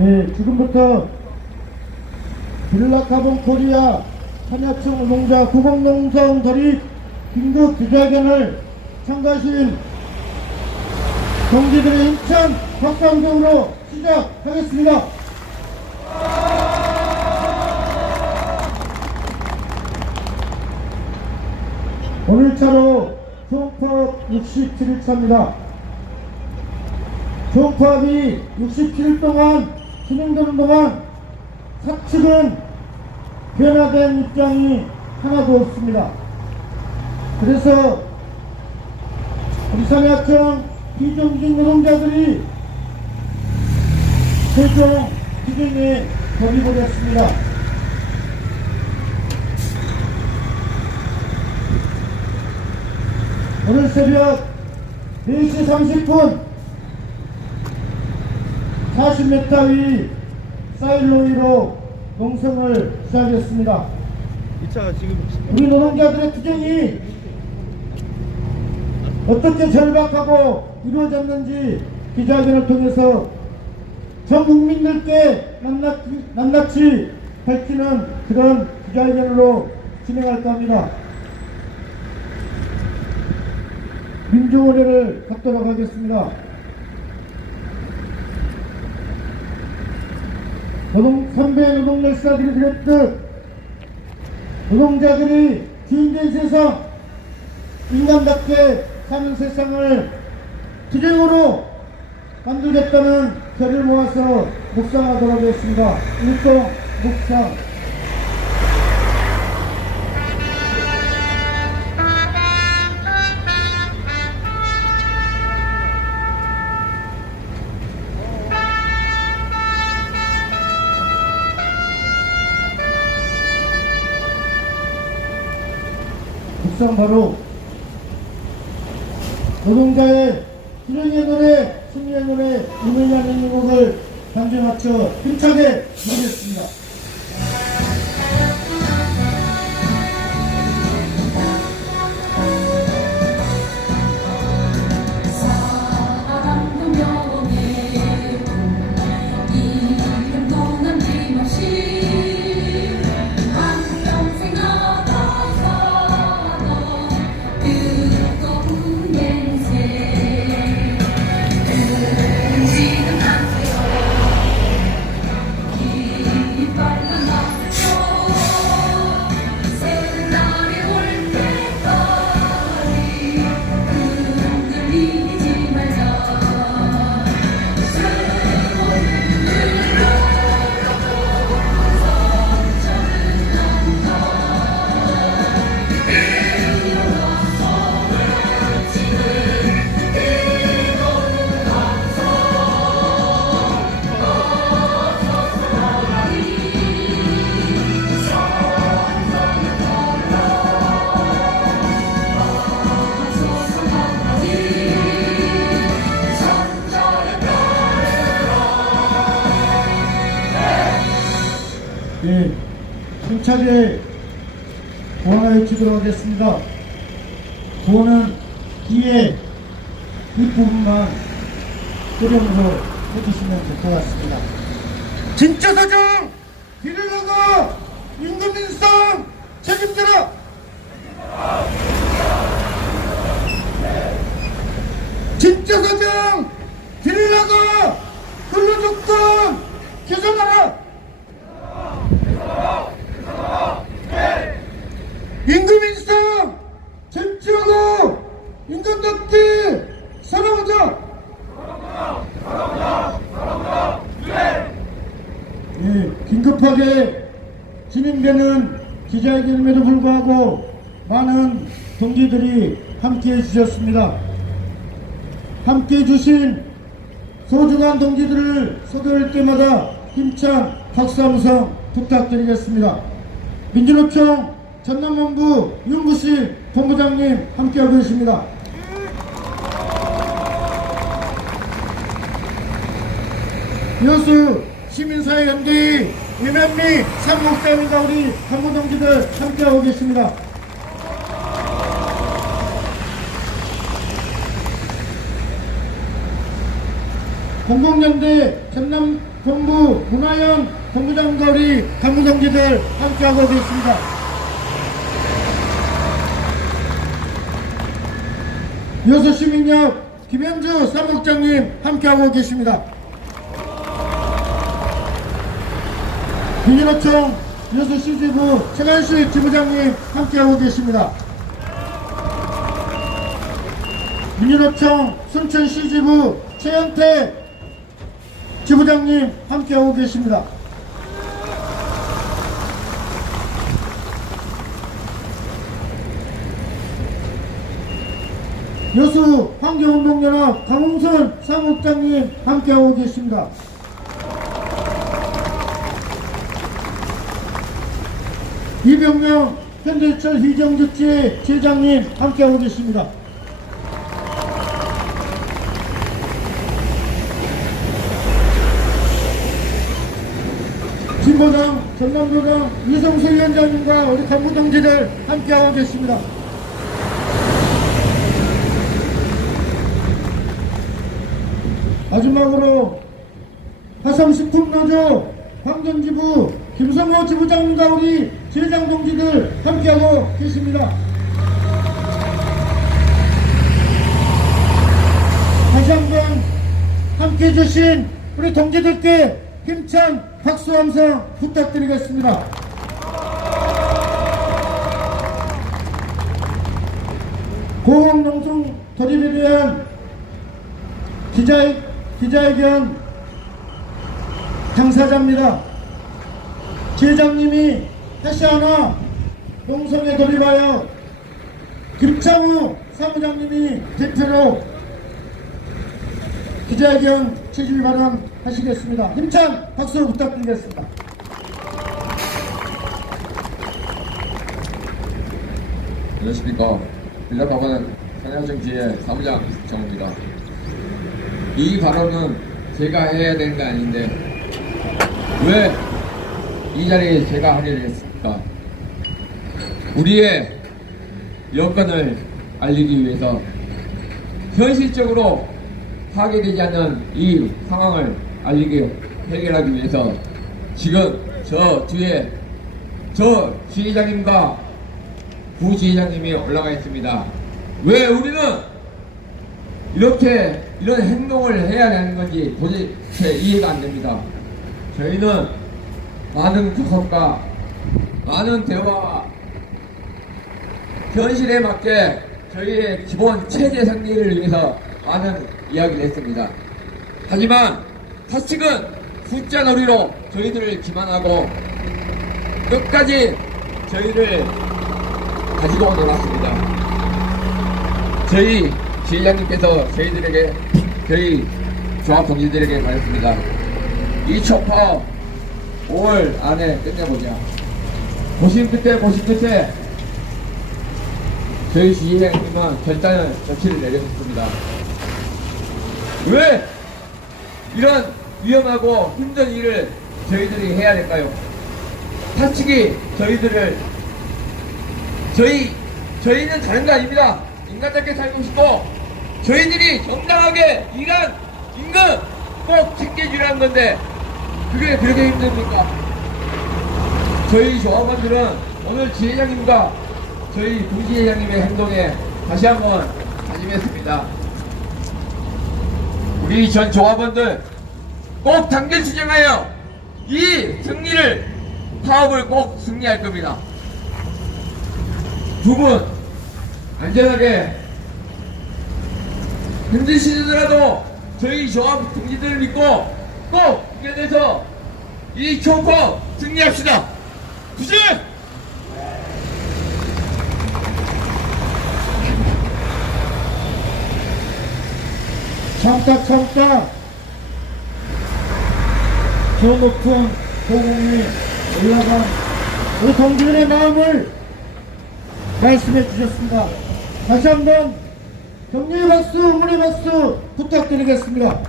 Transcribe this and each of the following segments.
네, 지금부터 빌라카본 코리아 한야청 노동자 구공농성 돌입 긴급 기자회견을 참가하신 동지들의 힘찬 박수함성으로 시작하겠습니다. 오늘차로 총파업 67일차입니다. 총파업이 67일 동안 진행되는 동안 사측은 변화된 입장이 하나도 없습니다. 그래서 우리 산야청 비정규직 노동자들이 최종 기준에 돌입을 했습니다. 오늘 새벽 4시 30분 40m 위 사일로이로 농성을 시작했습니다. 우리 노동자들의 투쟁이 어떻게 절박하고 이루어졌는지 기자회견을 통해서 전 국민들께 낱낱이 밝히는 그런 기자회견으로 진행할까 합니다. 민주원회를 갖도록 하겠습니다. 선배 노동열사들이 그랬듯 노동자들이 주인된 세상, 인간답게 사는 세상을 투쟁으로 만들겠다는 결의를 모아서 묵상하도록 하겠습니다. 일동 묵상. 묵상 바로 노동자의 수령의 노래, 승리의 노래, 운명이 하는 곡을 단조에 맞춰 힘차게 부르겠습니다. 네, 힘차게 구원하여 주도록 하겠습니다. 구원은 뒤에 뒷부분만 소령으로 해주시면 될 것 같습니다. 진짜 사정! 뒤를 나가! 임금 인상 책임져라! 진짜 사정! 뒤를 나가! 근로조건 개선하라! 임금 인상 쟁취하고 인간답게 살아가자. 예, 긴급하게 진행되는 기자회견임에도 불구하고 많은 동지들이 함께해 주셨습니다. 함께해 주신 소중한 동지들을 소개할 때마다 힘찬 박수 함성 부탁드리겠습니다. 민주노총 전남본부 윤구식 본부장님 함께하고 계십니다. 이어서 시민사회연대의 유면미 상목사님과 우리 간부동지들 함께하고 계십니다. 공공연대 전남 정부 문화연 본부장과 우리 간부 동지들 함께하고 계십니다. 이어서 시민역 김현주 사무국장님 함께하고 계십니다. 민주노총 여수 시지부 최관식 지부장님 함께하고 계십니다. 민주노총 순천 시지부 최현태 지부장님 함께하고 계십니다. 여수 환경운동연합 강홍선 사무국장님 함께하고 계십니다. 이병명 현대철 희정주치 제장님 함께하고 계십니다. 진보당 전남도당 이성수 위원장님과 우리 간부동지들 함께하고 계십니다. 마지막으로 화성식품노조 광전지부 김성호 지부장님과 우리 제장 동지들 함께하고 계십니다. 다시 한번 함께해 주신 우리 동지들께 힘찬 박수 함성 부탁드리겠습니다. 고흥농성 돌입에 대한 기자회견 당사자입니다. 제장님이 다시 하나 농성에 돌입하여 김창우 사무장님이 대표로 기자회견 취질 발언하시겠습니다. 힘찬 박수 부탁드리겠습니다. 안녕하십니까. 빌라법원 산야정지의 사무장 정우입니다. 이 발언은 제가 해야 되는 게 아닌데 왜 이 자리에 제가 하기로 했습니까? 우리의 여건을 알리기 위해서 현실적으로 파괴되지 않는 이 상황을 해결하기 위해서 지금 저 뒤에 저 지회장님과 부지회장님이 올라가 있습니다. 왜 우리는 이런 행동을 해야 하는 건지 도대체 이해가 안 됩니다. 저희는 많은 교섭과 많은 대화와 현실에 맞게 저희의 기본 체제 승리를 위해서 많은 이야기를 했습니다. 하지만 사측은 숫자 놀이로 저희들을 기만하고 끝까지 저희를 가지고 놀았습니다. 저희 지회장님께서 저희 조합 동지들에게 말했습니다. 이 촉파 5월 안에 끝내보자. 보신 끝에 저희 지회장님은 결단을 며칠 내렸습니다. 왜 이런 위험하고 힘든 일을 저희들이 해야 될까요? 사측이 저희는 다른 거 아닙니다. 인간답게 살고 싶고 저희들이 정당하게 일한 임금 꼭 챙겨주라는 건데 그게 그렇게 힘듭니까? 저희 조합원들은 오늘 지회장님과 저희 부지회장님의 행동에 다시 한번 다짐했습니다. 우리 전 조합원들 꼭 단결 추진하여 이 파업을 꼭 승리할 겁니다. 두 분 안전하게 힘드시더라도 저희 조합 동지들을 믿고 꼭 이겨내서 이 총파 승리합시다. 부실! 참다 저 높은 고공에 올라간 우리 동지들의 마음을 말씀해 주셨습니다. 다시 한번 격려의 박수, 응원의 박수 부탁드리겠습니다.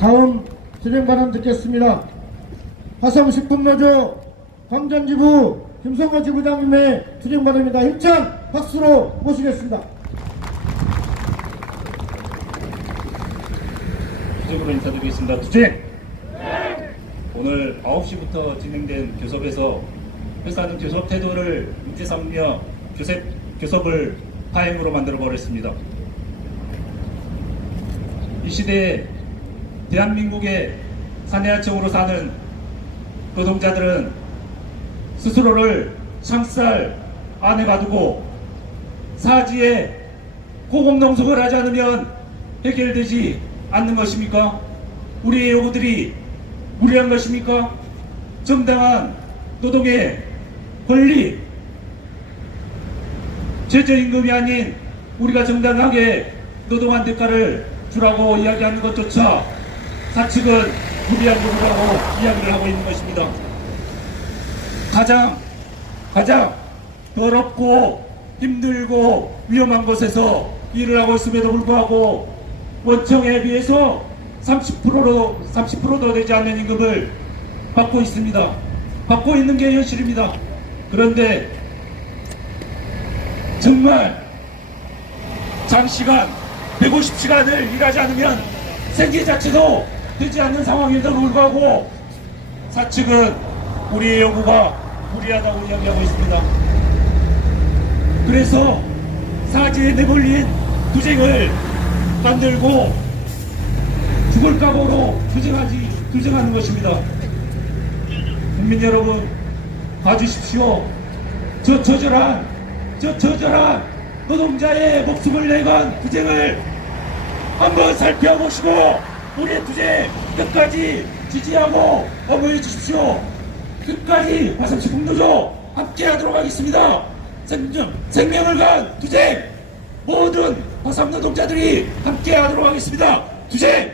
다음 진행 발언 듣겠습니다. 화성식품노조 광전지부 김성호 지부장님의 진행 발언입니다. 힘찬 박수로 모시겠습니다. 투쟁으로 인사드리겠습니다. 투쟁! 오늘 9시부터 진행된 교섭에서 회사는 교섭 태도를 문제 삼으며 교섭을 파행으로 만들어버렸습니다. 이 시대에 대한민국의 사내하청으로 사는 노동자들은 스스로를 창살 안에 가두고 사지에 고공농성을 하지 않으면 해결되지 않는 것입니까? 우리의 요구들이 무리한 것입니까? 정당한 노동의 권리, 최저임금이 아닌 우리가 정당하게 노동한 대가를 주라고 이야기하는 것조차 사측은 무리한 요구라고 이야기를 하고 있는 것입니다. 가장 더럽고 힘들고 위험한 곳에서 일을 하고 있음에도 불구하고 원청에 비해서 30%도 되지 않는 임금을 받고 있습니다. 받고 있는 게 현실입니다. 그런데 정말 장시간 150시간을 일하지 않으면 생계 자체도 되지 않는 상황임에도 불구하고 사측은 우리의 요구가 무리하다고 이야기하고 있습니다. 그래서 사지에 내몰린 투쟁을 만들고 죽을 각오로 투쟁하는 것입니다. 국민 여러분, 봐주십시오. 저 처절한 노동자의 목숨을 내건 투쟁을 한번 살펴보시고 우리의 투쟁 끝까지 지지하고 어머해 주십시오. 끝까지 화성시 북노조 함께하도록 하겠습니다. 생명을 건 투쟁, 모든 화성 노동자들이 함께하도록 하겠습니다. 투쟁!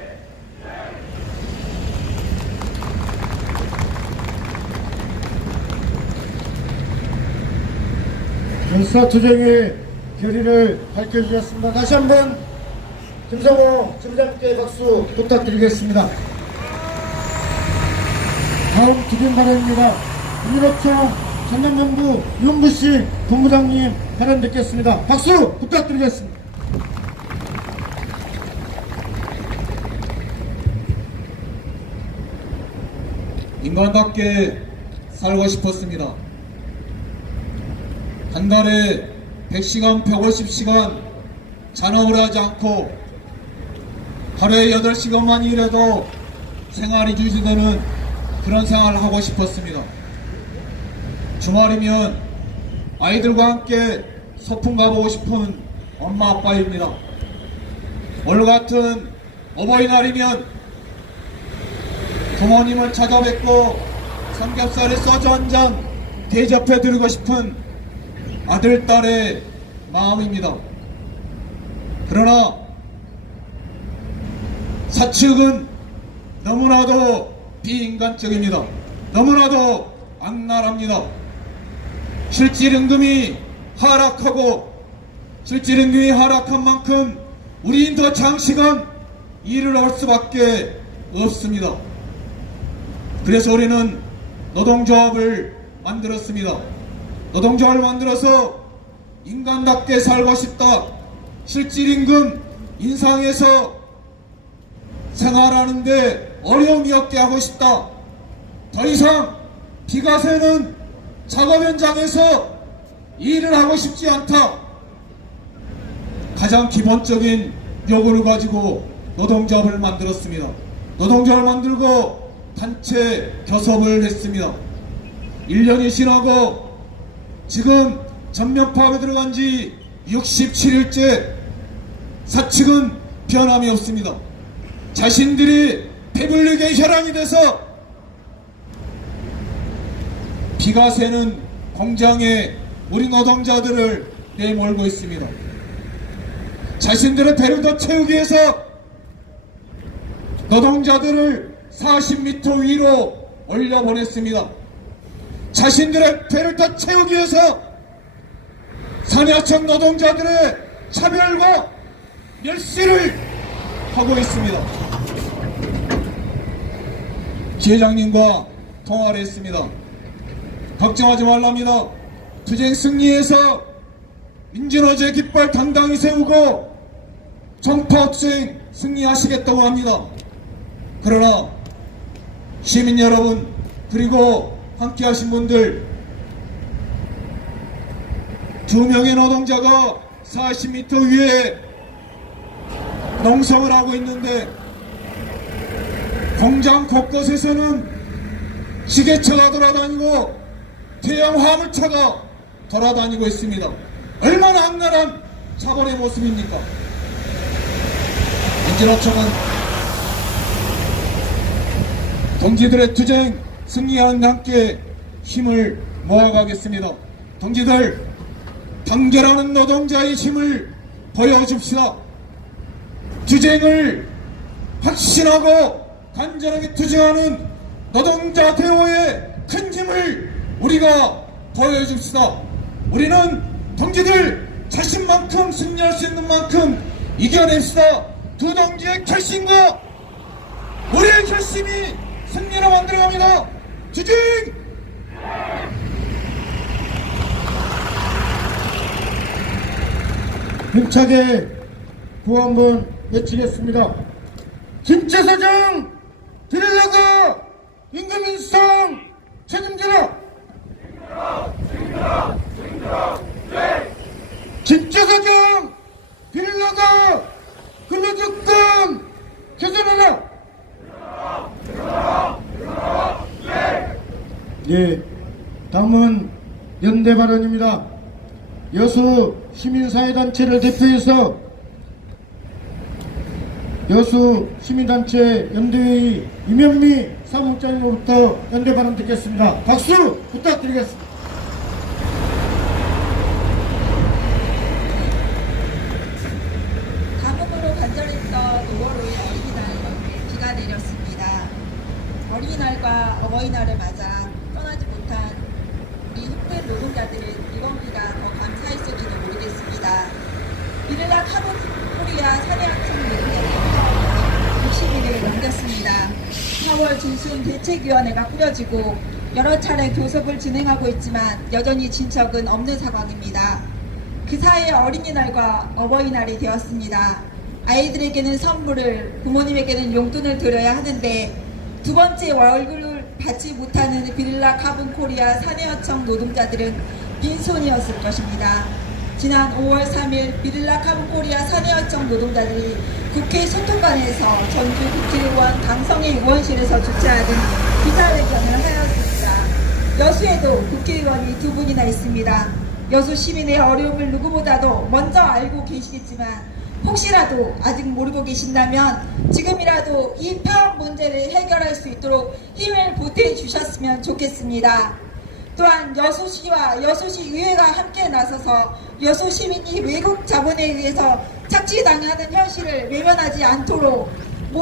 전사투쟁의 결의를 밝혀주셨습니다. 다시 한번 김성호 지부장님께 박수 부탁드리겠습니다. 다음 투쟁 발언입니다. 민주노총 전남연부 윤부씨 본부장님 발언 듣겠습니다. 박수 부탁드리겠습니다. 인간답게 살고 싶었습니다. 한 달에 100시간, 150시간 잔업을 하지 않고 하루에 8시간만 일해도 생활이 유지되는 그런 생활을 하고 싶었습니다. 주말이면 아이들과 함께 소풍 가보고 싶은 엄마 아빠입니다. 오늘 같은 어버이날이면 부모님을 찾아뵙고 삼겹살에 소주 한잔 대접해 드리고 싶은 아들, 딸의 마음입니다. 그러나 사측은 너무나도 비인간적입니다. 너무나도 악랄합니다. 실질임금이 하락하고 실질임금이 하락한 만큼 우리는 더 장시간 일을 할 수밖에 없습니다. 그래서 우리는 노동조합을 만들었습니다. 노동조합을 만들어서 인간답게 살고 싶다. 실질임금 인상해서 생활하는데 어려움이 없게 하고 싶다. 더 이상 비가 새는 작업 현장에서 일을 하고 싶지 않다. 가장 기본적인 요구를 가지고 노동조합을 만들었습니다. 노동조합을 만들고 단체 교섭을 했습니다. 1년이 지나고 지금 전면 파업에 들어간 지 67일째 사측은 변함이 없습니다. 자신들이 패블릭의 혈안이 돼서 비가 새는 공장에 우리 노동자들을 내몰고 있습니다. 자신들의 배를 더 채우기 위해서 노동자들을 40m 위로 올려보냈습니다. 자신들의 배를 더 채우기 위해서 산야청 노동자들의 차별과 멸시를 하고 있습니다. 지회장님과 통화를 했습니다. 걱정하지 말랍니다. 투쟁 승리해서 민주노조의 깃발 당당히 세우고 정파투쟁 승리하시겠다고 합니다. 그러나 시민 여러분, 그리고 함께 하신 분들, 2명의 노동자가 40m 위에 농성을 하고 있는데 공장 곳곳에서는 지게차가 돌아다니고 대형 화물차가 돌아다니고 있습니다. 얼마나 악랄한 차벌의 모습입니까? 민주노총은 동지들의 투쟁 승리하는 함께 힘을 모아가겠습니다. 동지들, 단결하는 노동자의 힘을 보여줍시다. 투쟁을 확신하고 간절하게 투쟁하는 노동자 대우의 큰 힘을 우리가 보여줍시다. 우리는 동지들 자신만큼 승리할 수 있는 만큼 이겨냅시다. 두 동지의 결심과 우리의 결심이 승리로 만들어갑니다. 투쟁! 힘차게 구호 한번 외치겠습니다. 김제사장 드릴라가 임금인상 책임지라. 김제사장 드릴라가 근로조건 개선하라. 예, 다음은 연대 발언입니다. 여수 시민사회단체를 대표해서 여수 시민단체 연대회의 이명미 사무국장으로부터 연대 발언 듣겠습니다. 박수 부탁드리겠습니다. 감옥으로 간절했던 5월 5일 어린이날 비가 내렸습니다. 어린이날과 어버이날을 맞아 떠나지 못한 우리 힘든 노동자들은 이번 비가 더 감사했을지도 모르겠습니다. 비를라 카본 코리아 사내학생 노동자들의 60일을 넘겼습니다. 4월 중순 대책위원회가 꾸려지고 여러 차례 교섭을 진행하고 있지만 여전히 진척은 없는 상황입니다. 그 사이에 어린이날과 어버이날이 되었습니다. 아이들에게는 선물을, 부모님에게는 용돈을 드려야 하는데 두 번째 월급을 받지 못하는 비를라 카본 코리아 사내어청 노동자들은 빈손이었을 것입니다. 지난 5월 3일 비를라 카본 코리아 사내어청 노동자들이 국회 소통관에서 전주 국회의원 강성희 의원실에서 주최하는 기자회견을 하였습니다. 여수에도 국회의원이 2분이나 있습니다. 여수 시민의 어려움을 누구보다도 먼저 알고 계시겠지만 혹시라도 아직 모르고 계신다면 지금이라도 이 파업 문제를 해결할 수 있도록 힘을 보태주셨으면 좋겠습니다. 또한 여수시와 여수시 의회가 함께 나서서 여수 시민이 외국 자본에 의해서 착취당하는 현실을 외면하지 않도록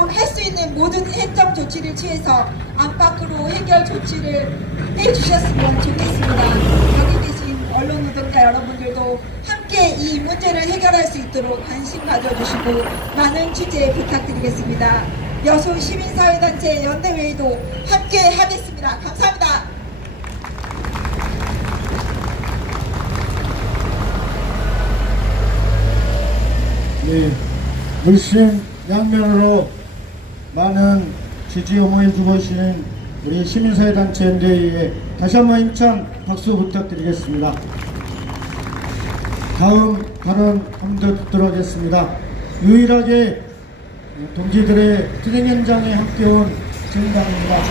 할 수 있는 모든 행정 조치를 취해서 안팎으로 해결 조치를 해주셨으면 좋겠습니다. 여기 계신 언론 노동자 여러분들도 함께 이 문제를 해결할 수 있도록 관심 가져주시고 많은 취재 부탁드리겠습니다. 여수 시민사회단체 연대회의도 함께 하겠습니다. 감사합니다. 네, 물심 양면으로 많은 지지 옹호해주고 계시는 우리 시민사회단체 연대회에 다시 한번 힘찬 박수 부탁드리겠습니다. 다음 발언 한 번 더 듣도록 하겠습니다. 유일하게 동지들의 투쟁 현장에 함께 온 정당입니다.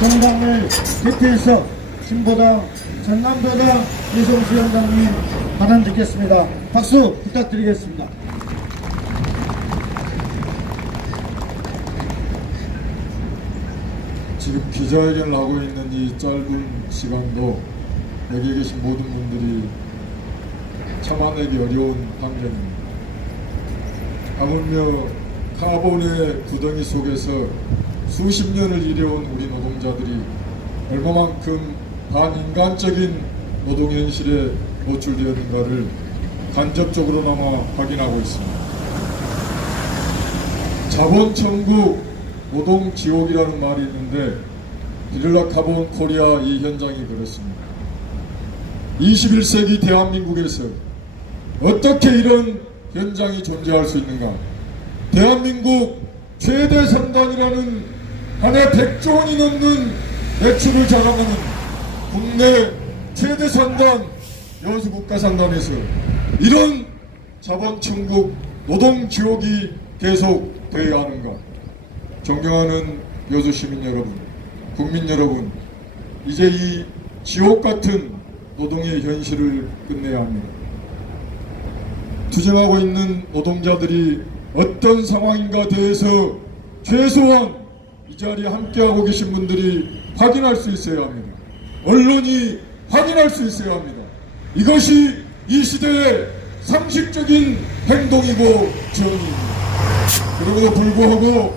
정당을 대표해서 신보당, 전남도당 이성수 위원장님 발언 듣겠습니다. 박수 부탁드리겠습니다. 지금 기자회견을 하고 있는 이 짧은 시간도 여기 계신 모든 분들이 참아내기 어려운 환경입니다. 하물며 카본의 구덩이 속에서 수십 년을 일해온 우리 노동자들이 얼마만큼 반인간적인 노동 현실에 노출되었는가를 간접적으로나마 확인하고 있습니다. 자본 천국 노동 지옥이라는 말이 있는데 비를라 카본 코리아 이 현장이 그렇습니다. 21세기 대한민국에서 어떻게 이런 현장이 존재할 수 있는가? 대한민국 최대 산단이라는 한 해 100조 원이 넘는 매출을 자랑하는 국내 최대 산단 여수국가산단에서 이런 자본천국 노동지옥이 계속되어야 하는가? 존경하는 여수시민 여러분, 국민 여러분, 이제 이 지옥같은 노동의 현실을 끝내야 합니다. 투쟁하고 있는 노동자들이 어떤 상황인가 대해서 최소한 이 자리에 함께하고 계신 분들이 확인할 수 있어야 합니다. 언론이 확인할 수 있어야 합니다. 이것이 이 시대의 상식적인 행동이고 정의입니다. 그러고도 불구하고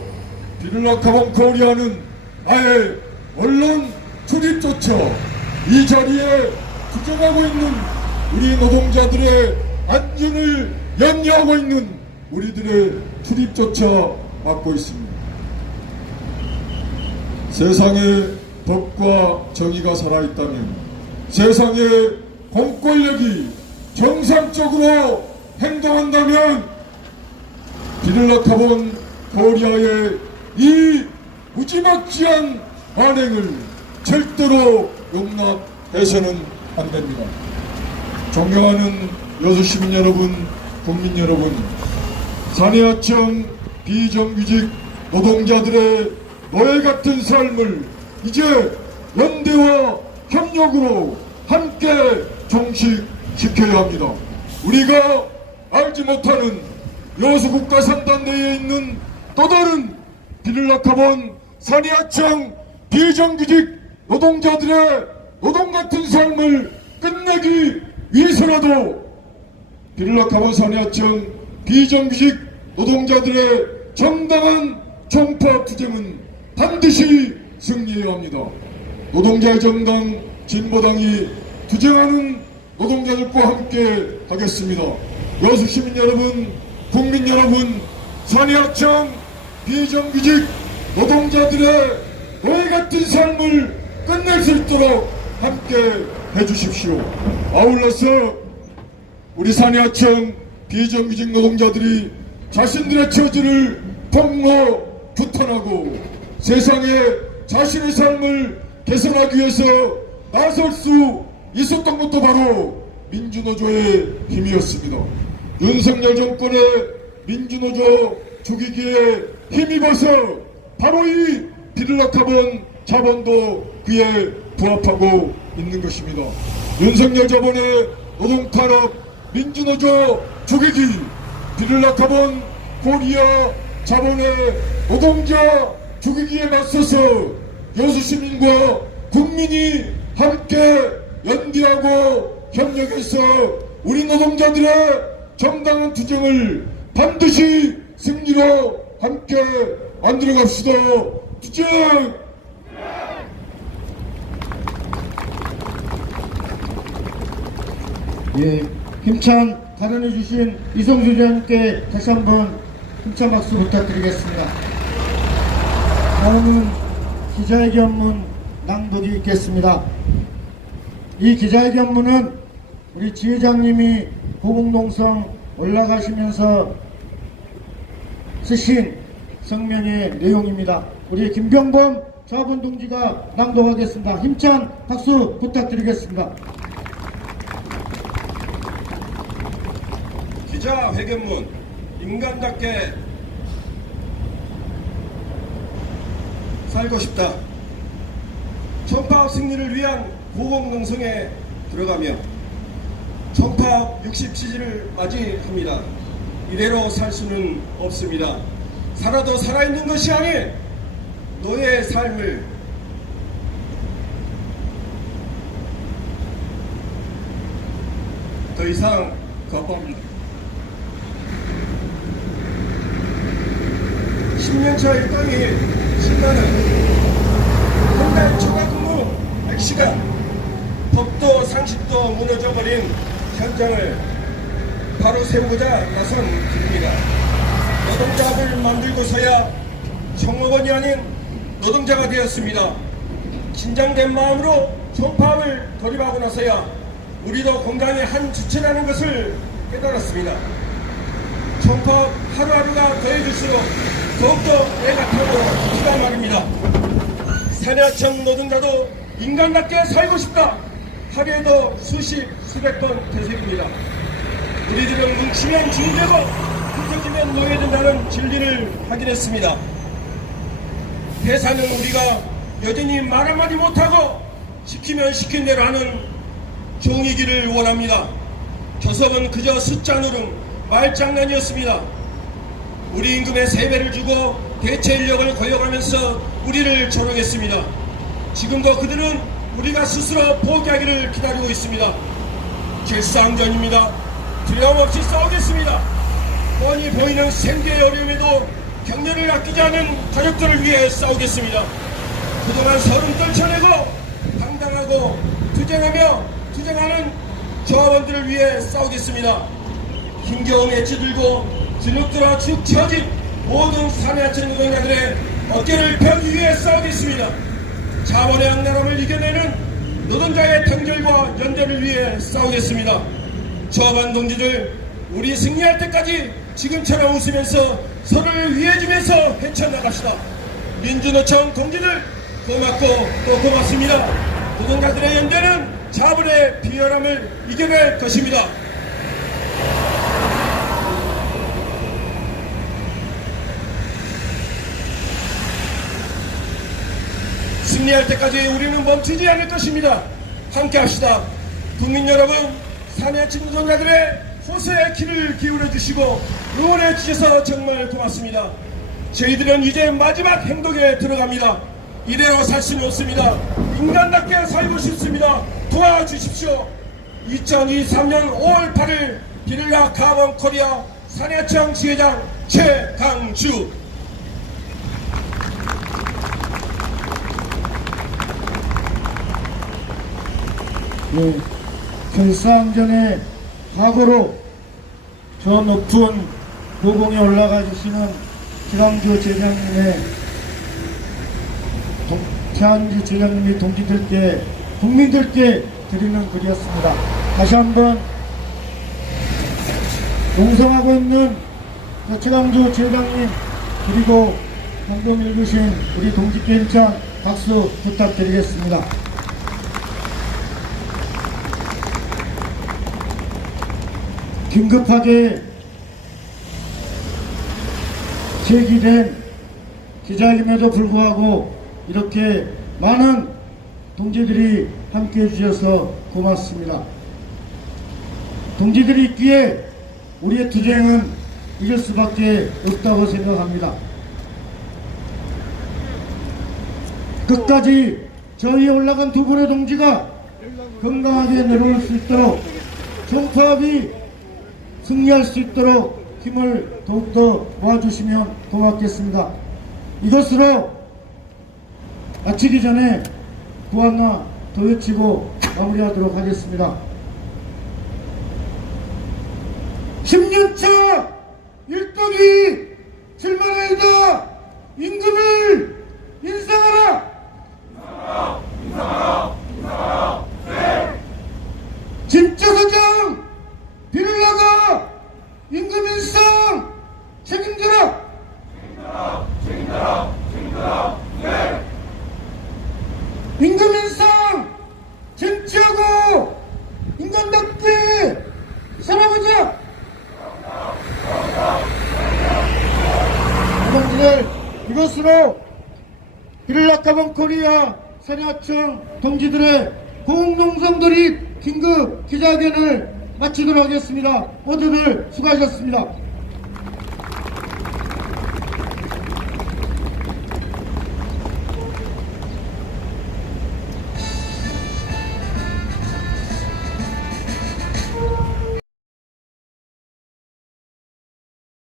비를라카본 코리아는 아예 언론 출입조차 이 자리에 투쟁하고 있는 우리 노동자들의 안전을 염려하고 있는 우리들의 출입조차 막고 있습니다. 세상에 법과 정의가 살아있다면, 세상에 공권력이 정상적으로 행동한다면 비를라카본 코리아의 이 무지막지한 반행을 절대로 용납해서는 안 됩니다. 존경하는 여수시민 여러분, 국민 여러분, 산해하청 비정규직 노동자들의 노예 같은 삶을 이제 연대와 협력으로 함께 종식시켜야 합니다. 우리가 알지 못하는 여수국가산단 내에 있는 또 다른 비를라카본 산해하청 비정규직 노동자들의 노동 같은 삶을 끝내기 위해서라도 비를라카본 산해하청 비정규직 노동자들의 정당한 총파 투쟁은 반드시 승리해야 합니다. 노동자의 정당 진보당이 투쟁하는 노동자들과 함께 하겠습니다. 여수시민 여러분, 국민 여러분, 산해하청 비정규직 노동자들의 노예 같은 삶을 끝낼 수 있도록 함께 해주십시오. 아울러서 우리 산해하청 비정규직 노동자들이 자신들의 처지를 폭로 규탄하고 세상에 자신의 삶을 개선하기 위해서 나설 수 있었던 것도 바로 민주노조의 힘이었습니다. 윤석열 정권의 민주노조 죽이기에 힘입어서 바로 이 비를라카본 자본도 그에 부합하고 있는 것입니다. 윤석열 자본의 노동탄압, 민주노조 죽이기, 비를라카본 코리아 자본의 노동자 죽이기에 맞서서 여수시민과 국민이 함께 연대하고 협력해서 우리 노동자들의 정당한 투쟁을 반드시 승리로 함께 만들어갑시다. 투쟁! 예, 힘찬 발언해 주신 이성수 의원님께 다시 한번 힘찬 박수 부탁드리겠습니다. 다음은 기자회견문 낭독이 있겠습니다. 이 기자회견문은 우리 지회장님이 고공동성 올라가시면서 쓰신 성명의 내용입니다. 우리 김경범 자본동지가 낭독하겠습니다. 힘찬 박수 부탁드리겠습니다. 기자회견문, 인간답게 살고 싶다. 총파업 승리를 위한 고공농성에 들어가며 총파업 60지지를 맞이합니다. 이대로 살 수는 없습니다. 살아도 살아있는 것이 아닌 노예의 삶을 더 이상 거부합니다. 10년차 일당이 10만원, 한 달 초과 근무 100시간, 법도 상식도 무너져버린 현장을 바로 세우고자 나선 길입니다. 노동자를 만들고서야 총업원이 아닌 노동자가 되었습니다. 긴장된 마음으로 총파업을 돌입하고 나서야 우리도 공장의 한 주체라는 것을 깨달았습니다. 총파업 하루하루가 더해질수록 더욱더 애가 타고 싶단 말입니다. 산야청 노동자도 인간답게 살고 싶다. 하루에도 수십 수백 번 되새깁니다. 우리들은 뭉치면 중되고 흩어지면 모여야 된다는 진리를 확인했습니다. 대사는 우리가 여전히 말 한마디 못하고 시키면 시킨 대로 하는 종이기를 원합니다. 교섭은 그저 숫자 누름 말장난이었습니다. 우리 임금에 세배를 주고 대체 인력을 고용하면서 우리를 조롱했습니다. 지금도 그들은 우리가 스스로 포기하기를 기다리고 있습니다. 길상전입니다. 두려움없이 싸우겠습니다. 뻔히 보이는 생계의 어려움에도 격려를 아끼지 않은 가족들을 위해 싸우겠습니다. 그동안 서름 떨쳐내고 당당하고 투쟁하는 조합원들을 위해 싸우겠습니다. 힘겨운 엣지 들고 주눅들어 축 처진 모든 산야청 노동자들의 어깨를 펴기 위해 싸우겠습니다. 자본의 악랄함을 이겨내는 노동자의 단결과 연대를 위해 싸우겠습니다. 조합원 동지들, 우리 승리할 때까지 지금처럼 웃으면서 서로를 위해주면서 헤쳐나갑시다. 민주노총 동지들 고맙고 또 고맙습니다. 노동자들의 연대는 자본의 비열함을 이겨낼 것입니다. 승리할 때까지 우리는 멈추지 않을 것입니다. 함께 합시다. 국민 여러분, 산야청 노동자들의 호소에 귀를 기울여 주시고 응원해 주셔서 정말 고맙습니다. 저희들은 이제 마지막 행동에 들어갑니다. 이대로 살 수는 없습니다. 인간답게 살고 싶습니다. 도와주십시오. 2023년 5월 8일 게릴라 카본 코리아 산야청 지회장 최강주. 네, 결상전의 과거로 저 높은 고공에 올라가 주시는 최강주 제장님의 최강주 제장님이 동지들께 국민들께 드리는 글이었습니다. 다시 한번 공성하고 있는 최강주 제장님 그리고 방금 읽으신 우리 동지께 힘찬 박수 부탁드리겠습니다. 긴급하게 제기된 기자임에도 불구하고 이렇게 많은 동지들이 함께 해주셔서 고맙습니다. 동지들이 있기에 우리의 투쟁은 이길 수밖에 없다고 생각합니다. 끝까지 저 위에 올라간 두 분의 동지가 건강하게 내려올 수 있도록 총파업이 승리할 수 있도록 힘을 더욱더 모아주시면 고맙겠습니다. 이것으로 마치기 전에 구한나 더 외치고 마무리하도록 하겠습니다. 10년차 일덕이 7만원이다. 임금을 인상하라. 인상하라. 네. 진짜 사장 비를나가 임금 인상 책임져라. 네. 임금 인상 쟁취하고 인간답게 살아가자. 동지들, 이것으로 게릴라 카본 코리아 산야청 동지들의 공동성들이 긴급 기자회견을 마치도록 하겠습니다. 모두들 수고하셨습니다.